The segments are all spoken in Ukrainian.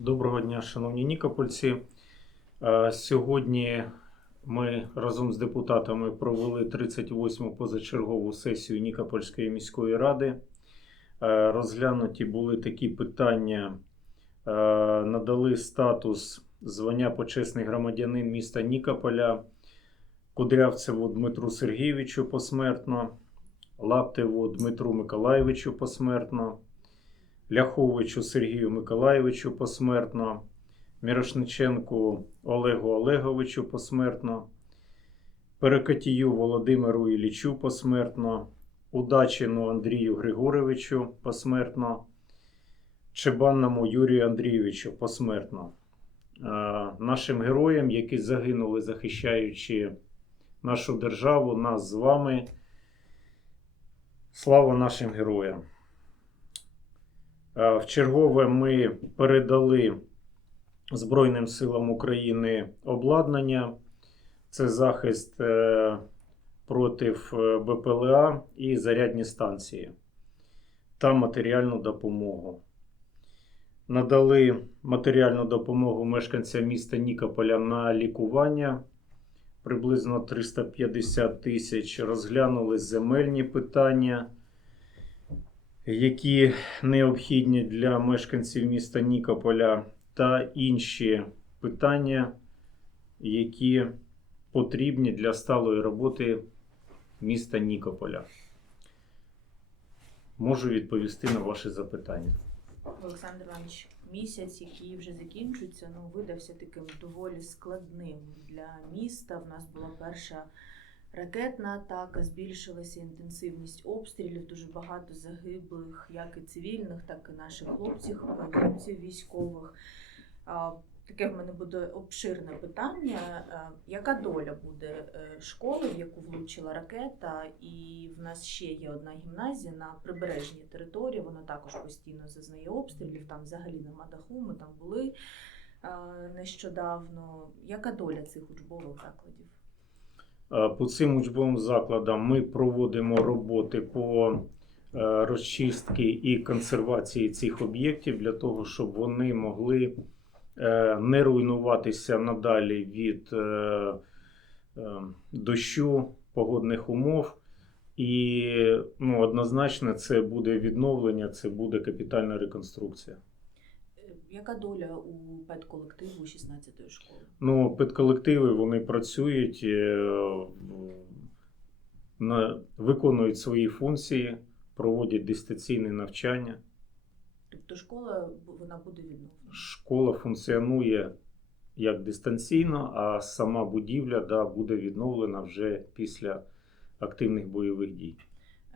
Доброго дня, шановні нікопольці. Е, Сьогодні ми разом з депутатами провели 38-му позачергову сесію Нікопольської міської ради. Е, Розглянуті були такі питання: Е, надали статус звання почесний громадянин міста Нікополя Кудрявцеву Дмитру Сергійовичу посмертно, Лаптеву Дмитру Миколайовичу посмертно. Ляховичу Сергію Миколайовичу посмертно, Мірошниченку Олегу Олеговичу посмертно, Перекатію Володимиру Іллічу посмертно, Удачину Андрію Григоровичу посмертно, Чебанному Юрію Андрійовичу посмертно. Е, Нашим героям, які загинули, захищаючи нашу державу, нас з вами. Слава нашим героям! Е, В чергове ми передали Збройним силам України обладнання. Це захист е, проти е, БПЛА і зарядні станції та матеріальну допомогу. Надали матеріальну допомогу мешканцям міста Нікополя на лікування приблизно 350 тисяч. Розглянули земельні питання які необхідні для мешканців міста Нікополя, та інші питання, які потрібні для сталої роботи міста Нікополя. Можу відповісти на ваші запитання. Олександр Іванович, місяць, який вже закінчується, ну видався таким доволі складним для міста. В нас була перша ракетна атака, збільшилася інтенсивність обстрілів, дуже багато загиблих, як і цивільних, так і наших хлопців, хлопців військових. Таке в мене буде обширне питання. Е, Яка доля буде е, школи, в яку влучила ракета? І в нас ще є одна гімназія на прибережній території. Вона також постійно зазнає обстрілів. Там взагалі нема даху. Ми там були нещодавно. Яка доля цих учбових закладів? Е, По цим учбовим закладам ми проводимо роботи по е, розчистці і консервації цих об'єктів для того, щоб вони могли е, не руйнуватися надалі від дощу, погодних умов. І ну, однозначно це буде відновлення, це буде капітальна реконструкція. Яка доля у педколективу 16-ї школи? Ну, педколективи вони працюють, е, виконують свої функції, проводять дистанційне навчання. Тобто школа вона буде відновлена. Школа функціонує як дистанційно, а сама будівля да, буде відновлена вже після активних бойових дій.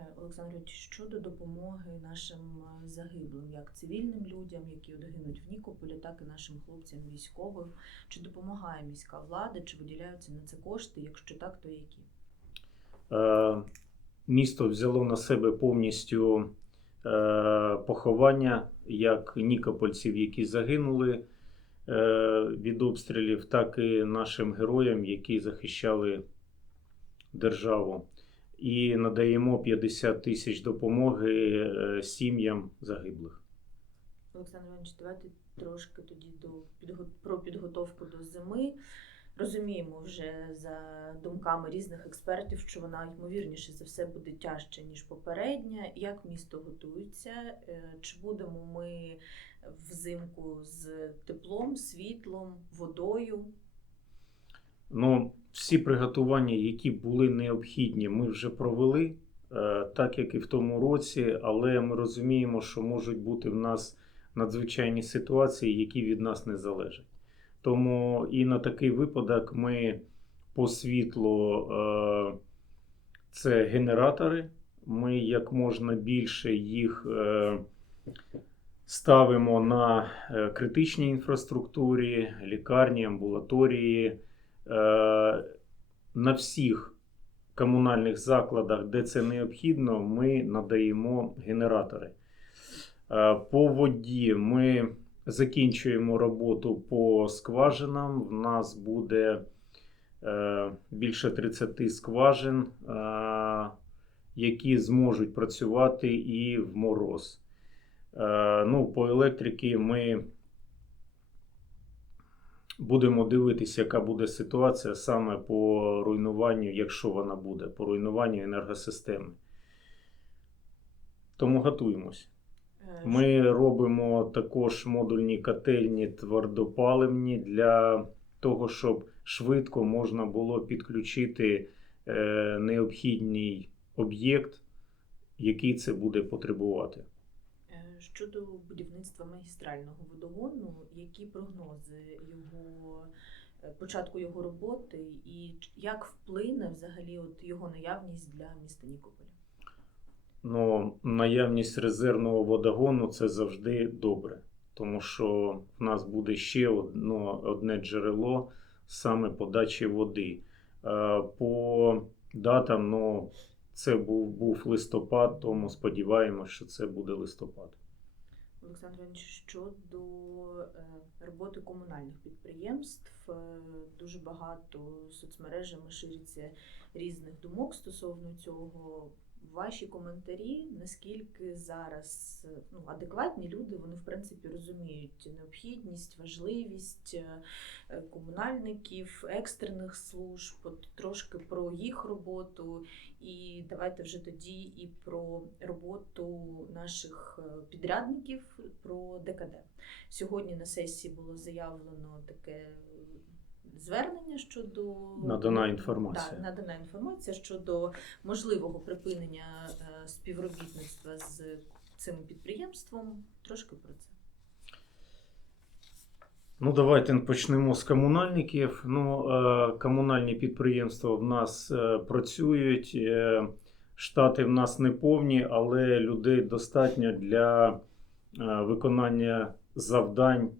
Е, Олександр щодо допомоги нашим е, загиблим, як цивільним людям, які от в Нікополі, так і нашим хлопцям військовим. Чи допомагає міська влада, чи виділяються на це кошти? Якщо так, то які? Е, Місто взяло на себе повністю поховання як нікопольців, які загинули від обстрілів, так і нашим героям, які захищали державу. І надаємо 50 тисяч допомоги е, сім'ям загиблих. Олександр Іванович, давайте трошки тоді до про підготовку до зими. Розуміємо вже за думками різних експертів, що вона ймовірніше за все буде тяжче ніж попередня. Як місто готується? Е, Чи будемо ми взимку з теплом, світлом, водою? Ну, всі приготування, які були необхідні, ми вже провели, е, так як і в тому році, але ми розуміємо, що можуть бути в нас надзвичайні ситуації, які від нас не залежать. Тому і на такий випадок ми по світлу е, це генератори. Ми як можна більше їх е, ставимо на критичній інфраструктурі, лікарні, амбулаторії. Е, на всіх комунальних закладах, де це необхідно, ми надаємо генератори. Е, По воді ми закінчуємо роботу по скважинам. В нас буде е, більше 30 скважин, які зможуть працювати і в мороз. Ну, по електрики ми будемо дивитися, яка буде ситуація саме по руйнуванню, якщо вона буде, по руйнуванню енергосистеми. Тому готуємось. Е, Ми робимо також модульні котельні твердопаливні для того, щоб швидко можна було підключити е, необхідний об'єкт, який це буде потребувати. Щодо будівництва магістрального водогону, які прогнози його е, початку його роботи і як вплине взагалі от його наявність для міста Нікополя? Ну, наявність резервного водогону це завжди добре, тому що в нас буде ще одно, одне джерело саме подачі води. Е, По датам, ну, це був, був листопад, тому сподіваємося, що це буде листопад. Олександр щодо е, роботи комунальних підприємств, е, дуже багато соцмережами шириться різних думок стосовно цього. Ваші коментарі, наскільки зараз ну, адекватні люди, вони в принципі розуміють необхідність, важливість е, комунальників, екстрених служб, трошки про їх роботу, і давайте вже тоді і про роботу наших е, підрядників, про ДКД. Сьогодні на сесії було заявлено таке звернення щодо Надана інформація. Так, надана інформація щодо можливого припинення е, співробітництва з цим підприємством. Трошки про це. Ну, давайте почнемо з комунальників. Ну, е, комунальні підприємства в нас е, працюють. Штати в нас не повні, але людей достатньо для виконання завдань,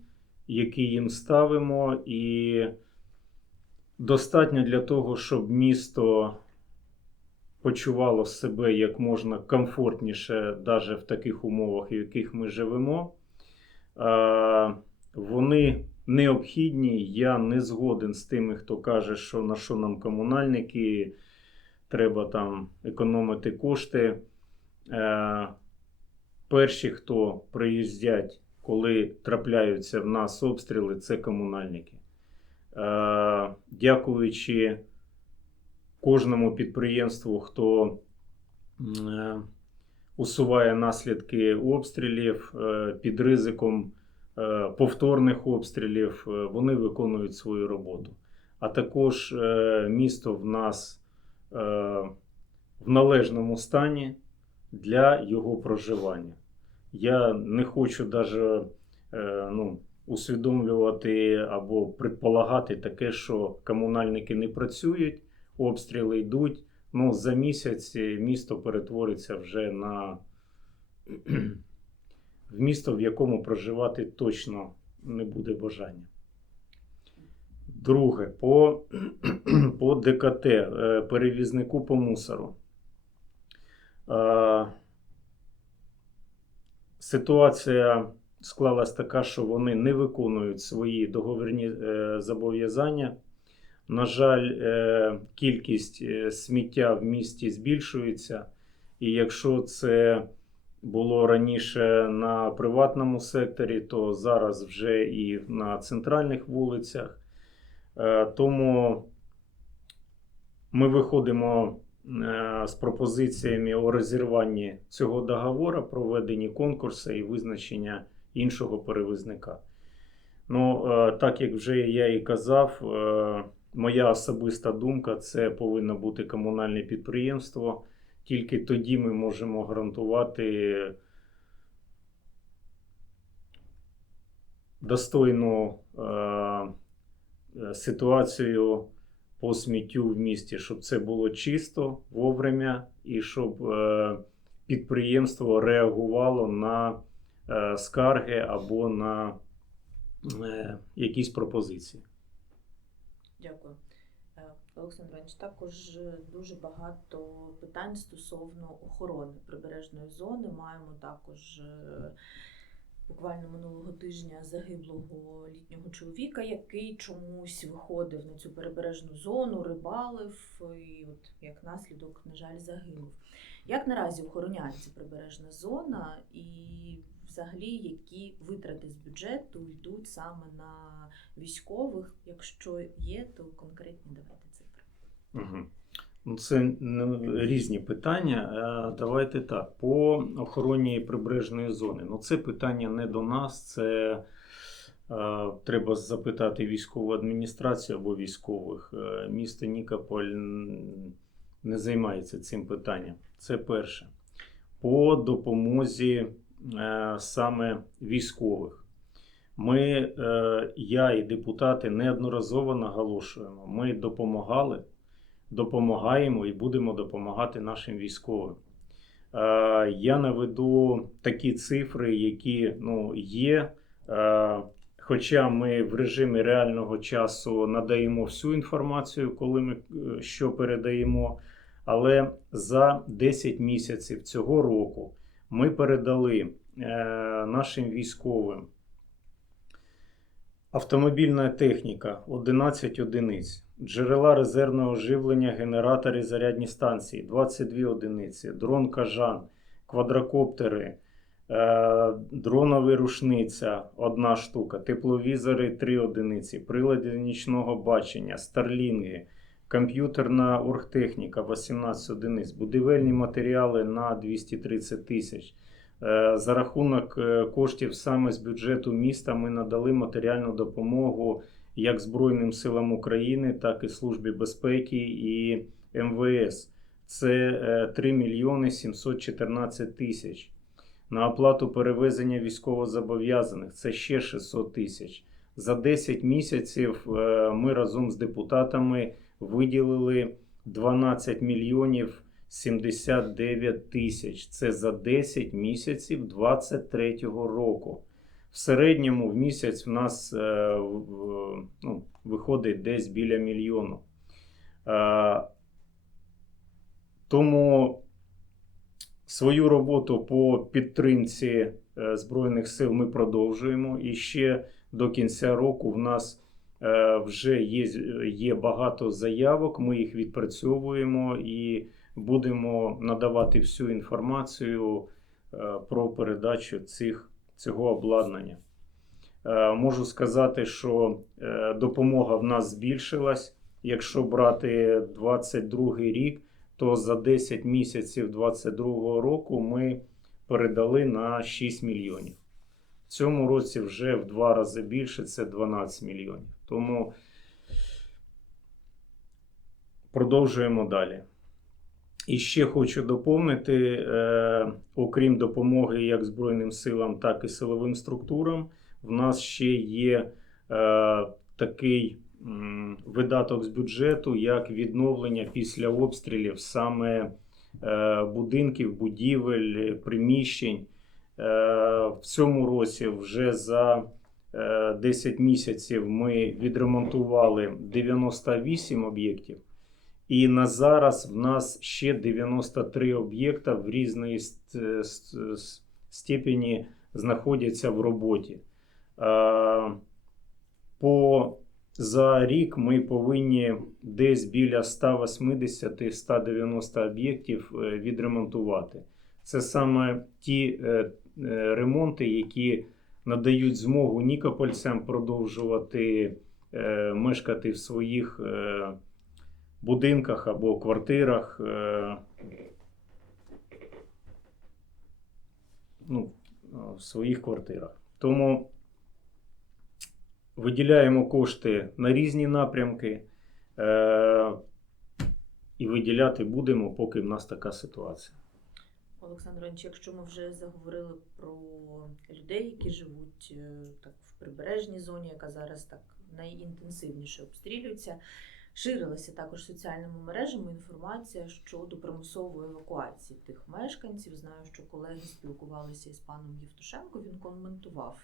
які їм ставимо, і достатньо для того, щоб місто почувало себе як можна комфортніше, навіть в таких умовах, в яких ми живемо. Вони необхідні. Я не згоден з тими, хто каже, що на що нам комунальники, треба там економити кошти. Е, Перші, хто приїздять, коли трапляються в нас обстріли, це комунальники. Е, Дякуючи кожному підприємству, хто е, усуває наслідки обстрілів е, під ризиком повторних обстрілів, вони виконують свою роботу. А також місто в нас в належному стані для його проживання. Я не хочу навіть ну, усвідомлювати або предполагати таке, що комунальники не працюють, обстріли йдуть. Ну, за місяць місто перетвориться вже на в місто, в якому проживати точно не буде бажання. Друге, по, по ДКТ, е, перевізнику по мусору. Е, Ситуація склалась така, що вони не виконують свої договірні е, зобов'язання. На жаль, е, кількість е, сміття в місті збільшується, і якщо це було раніше на приватному секторі, то зараз вже і на центральних вулицях. Тому ми виходимо з пропозиціями у розірванні цього договору, проведенні конкурсу і визначення іншого перевізника. Ну, е, так як вже я і казав, е, моя особиста думка це повинно бути комунальне підприємство. Тільки тоді ми можемо гарантувати достойну е, ситуацію по сміттю в місті, щоб це було чисто, вовремя, і щоб підприємство реагувало на скарги або на е, якісь пропозиції. Дякую. Е, Олександр Іванович, також е, дуже багато питань стосовно охорони прибережної зони. Маємо також е, буквально минулого тижня загиблого літнього чоловіка, який чомусь виходив на цю перебережну зону, рибалив і, от як наслідок, на жаль, загинув. Як наразі охороняється прибережна зона, і взагалі які витрати з бюджету йдуть саме на військових? Якщо є, то конкретні давайте цифри. Угу. Це різні питання. Е, Давайте так. По охороні прибережної зони. Ну, це питання не до нас. Це е, треба запитати військову адміністрацію або військових. Е, Місто Нікополь не займається цим питанням. Це перше. По допомозі саме військових. Ми, е, я і депутати неодноразово наголошуємо, ми допомагали допомагаємо і будемо допомагати нашим військовим. Е, Я наведу такі цифри, які ну, є. Е, Хоча ми в режимі реального часу надаємо всю інформацію, коли ми е, що передаємо. Але за 10 місяців цього року ми передали е, нашим військовим. Автомобільна техніка 11 одиниць, джерела резервного живлення, генератори, зарядні станції 22 одиниці, дрон Кажан, квадрокоптери, е, дронова рушниця одна штука, тепловізори 3 одиниці, прилади нічного бачення, старлінги, комп'ютерна оргтехніка 18 одиниць, будівельні матеріали на 230 тисяч. Е, За рахунок е, коштів саме з бюджету міста ми надали матеріальну допомогу як Збройним силам України, так і Службі безпеки і МВС. Це е, 3 мільйони 714 тисяч. На оплату перевезення військовозобов'язаних це ще 600 тисяч. За 10 місяців е, ми разом з депутатами виділили 12 мільйонів 79 тисяч. Це за 10 місяців 2023 року. В середньому в місяць в нас е, ну, виходить десь біля мільйону. Е, тому свою роботу по підтримці е, Збройних сил ми продовжуємо. І ще до кінця року в нас вже є, є багато заявок. Ми їх відпрацьовуємо і будемо надавати всю інформацію е, про передачу цих, цього обладнання. Е, Можу сказати, що е, допомога в нас збільшилась. Якщо брати 22 рік, то за 10 місяців 22 року ми передали на 6 мільйонів. Цьому році вже в два рази більше це 12 мільйонів. Тому продовжуємо далі. І ще хочу доповнити: е, окрім допомоги як Збройним силам, так і силовим структурам, в нас ще є е, такий видаток з бюджету, як відновлення після обстрілів саме е, будинків, будівель, приміщень. Е, в цьому році вже за е, 10 місяців ми відремонтували 98 об'єктів. І на зараз в нас ще 93 об'єкта в ст- ст- степені знаходяться в роботі. Е, По за рік ми повинні десь біля 180-190 об'єктів е, відремонтувати. Це саме ті е, е, ремонти, які надають змогу нікопольцям продовжувати е, мешкати в своїх е, будинках або квартирах. е, Ну, в своїх квартирах. Тому виділяємо кошти на різні напрямки е, і виділяти будемо, поки в нас така ситуація. Олександр Іванович, якщо ми вже заговорили про людей, які живуть е, так в прибережній зоні, яка зараз так найінтенсивніше обстрілюється, ширилася також соціальними мережами інформація щодо примусової евакуації тих мешканців. Знаю, що колеги спілкувалися із паном Євтушенко. Він коментував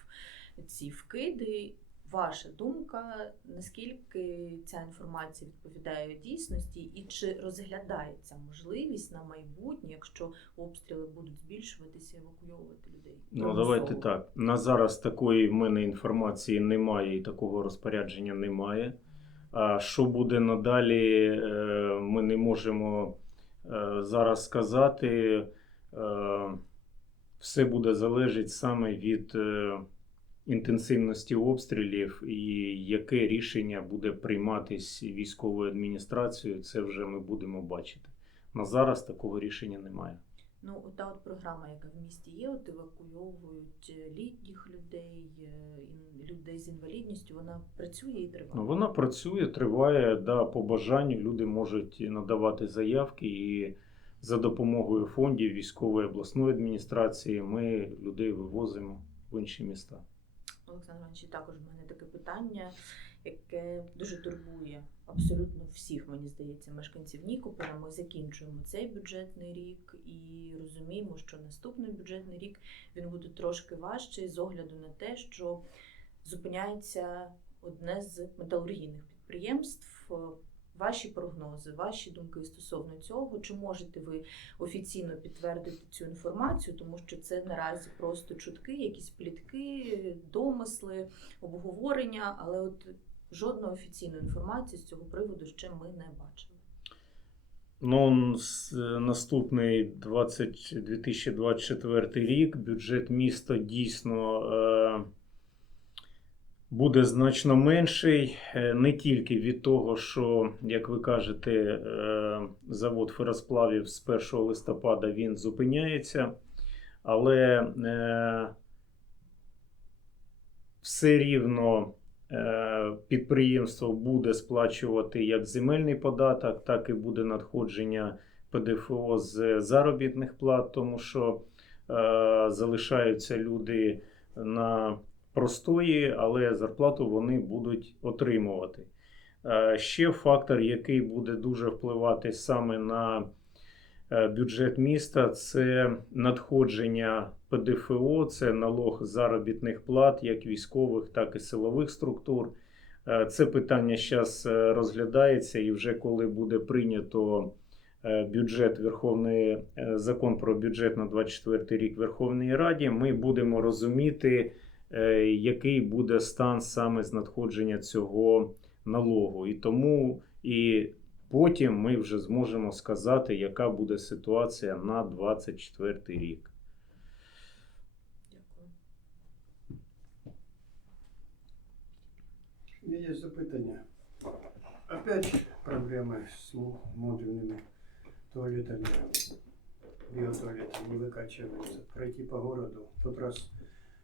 ці вкиди. Ваша думка, наскільки ця інформація відповідає дійсності, і чи розглядається можливість на майбутнє, якщо обстріли будуть збільшуватися, евакуйовувати людей? Ну, давайте так. На зараз такої в мене інформації немає і такого розпорядження немає. А що буде надалі, е, ми не можемо е, зараз сказати. Е, все буде залежати саме від інтенсивності обстрілів і яке рішення буде прийматись військовою адміністрацією, це вже ми будемо бачити. На зараз такого рішення немає. Ну, та от програма, яка в місті є, от евакуйовують літніх людей, е, людей з інвалідністю, вона працює і триває. Ну, Вона працює, триває, да, по бажанню люди можуть надавати заявки і за допомогою фондів військової обласної адміністрації ми людей вивозимо в інші міста. Олександр Іванович, також в мене таке питання, яке дуже турбує абсолютно всіх, мені здається, мешканців Нікополя. Ми закінчуємо цей бюджетний рік і розуміємо, що наступний бюджетний рік він буде трошки важчий з огляду на те, що зупиняється одне з металургійних підприємств. Ваші прогнози, ваші думки стосовно цього, чи можете ви офіційно підтвердити цю інформацію, тому що це наразі просто чутки, якісь плітки, домисли, обговорення, але от жодної офіційної інформації з цього приводу ще ми не бачили. Ну, наступний 20, 2024 рік. Бюджет міста дійсно е, буде значно менший, е, не тільки від того, що, як ви кажете, е, завод феросплавів з 1 листопада він зупиняється, але е, все рівно підприємство буде сплачувати як земельний податок, так і буде надходження ПДФО з заробітних плат, тому що залишаються люди на простої, але зарплату вони будуть отримувати. Е, Ще фактор, який буде дуже впливати саме на е, бюджет міста, це надходження ПДФО, це налог заробітних плат, як військових, так і силових структур. Е, Це питання зараз розглядається, і вже коли буде прийнято бюджет Верховної закон про бюджет на 24 рік Верховній Раді, ми будемо розуміти, який буде стан саме з надходження цього налогу. І тому і потім ми вже зможемо сказати, яка буде ситуація на 24 рік. Дякую. У меня есть запитання. Опять проблемы с мо- модульными туалетами, биотуалетами не выкачиваются. Пройти по городу. В тот раз,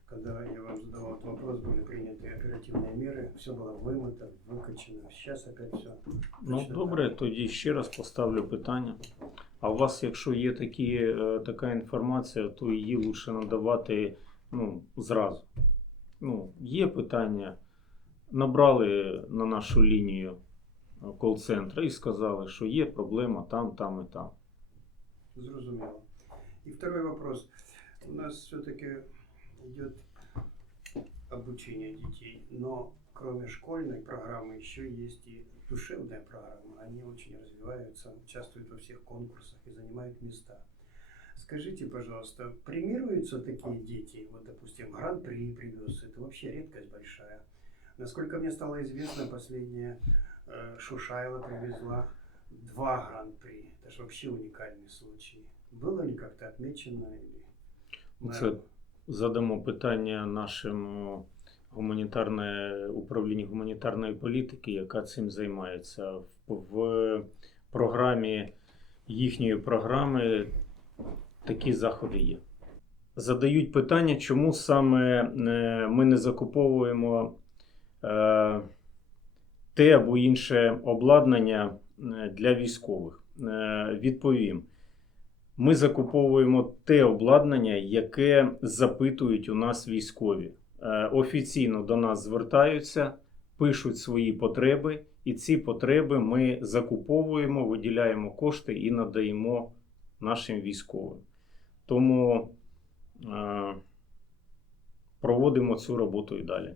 когда я вам задавал этот вопрос, были приняты оперативные меры, все было вымыто, выкачано. Сейчас опять все. Ну, добре, тоді ще раз поставлю питання. А у вас, якщо є такі, е, така інформація, то її лучше надавати ну, зразу. Ну, є питання. Набрали на нашу лінію е, кол-центра і сказали, що є проблема там, там і там. Зрозумело. И второй вопрос. У нас все-таки идет обучение детей, но кроме школьной программы еще есть и душевная программа. Они очень развиваются, участвуют во всех конкурсах и занимают места. Скажите, пожалуйста, премируются такие дети? Вот, допустим, гран-при привез, это вообще редкость большая. Насколько мне стало известно, последняя э, Шушайла привезла два гран-при. Это же вообще уникальный случай. Было ли как-то отмечено? Или... Це задамо питання нашому гуманітарне управлінню гуманітарної політики, яка цим займається. В, програмі їхньої програми такі заходи є. Задають питання, чому саме е, ми не закуповуємо е, те або інше обладнання е, для військових. Відповім. Ми закуповуємо те обладнання, яке запитують у нас військові. Е, Офіційно до нас звертаються, пишуть свої потреби, і ці потреби ми закуповуємо, виділяємо кошти і надаємо нашим військовим. Тому е, проводимо цю роботу і далі.